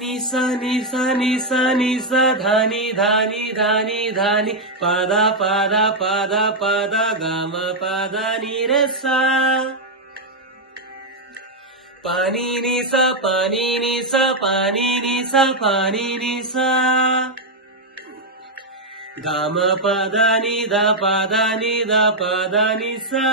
निसा निसा निसा निसा धानी धानी धानी धानी पादा पादा पादा पादा गाम पादा निरसा पानी निसा पानी निसा पानी निसा पानी निसा गाम पादा निदा पादा निदा पादा निसा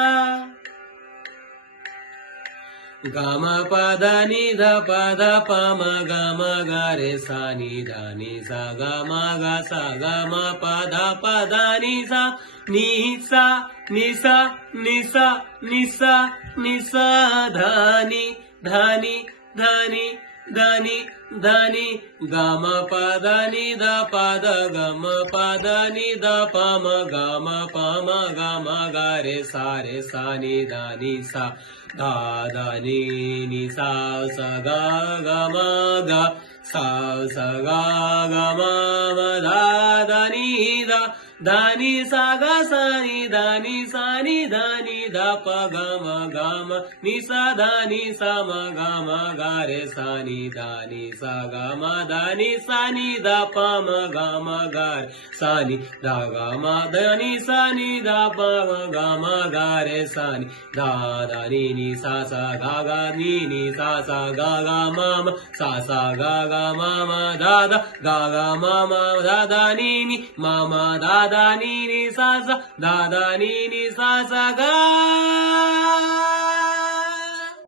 गाम पादा निदा पादा पाम गाम गा रे सा निदा निसा गाम गा सा गाम पादा पादा निसा निसा निसा निसा निसा निसा धानी धानी धानी धानी धानी गाम पादा निदा पादा गाम पादा निदा पाम गाम गा रे सा निदा निसा धा धा नी नी सा सा गा गा मा गा सा सा गा गा मा मा धा धा नी धा धा नी सा गा सा नी धा नी सा नी धा नी धा प गा म नी सा धा नी सा म गा म गा रे सा नी धा नी सा गा म धा नी सा नी धा प म गा म गा रे सा नी धा गा म धा नी सा नी धा प म गा म गा रे सा नी धा धा नी सा सा गा गा नी सा सा गा गा म सा सा गा गा म धा धा गा गा म धा धा नी म धा धा नी सा सा धा धा नी सा सा गा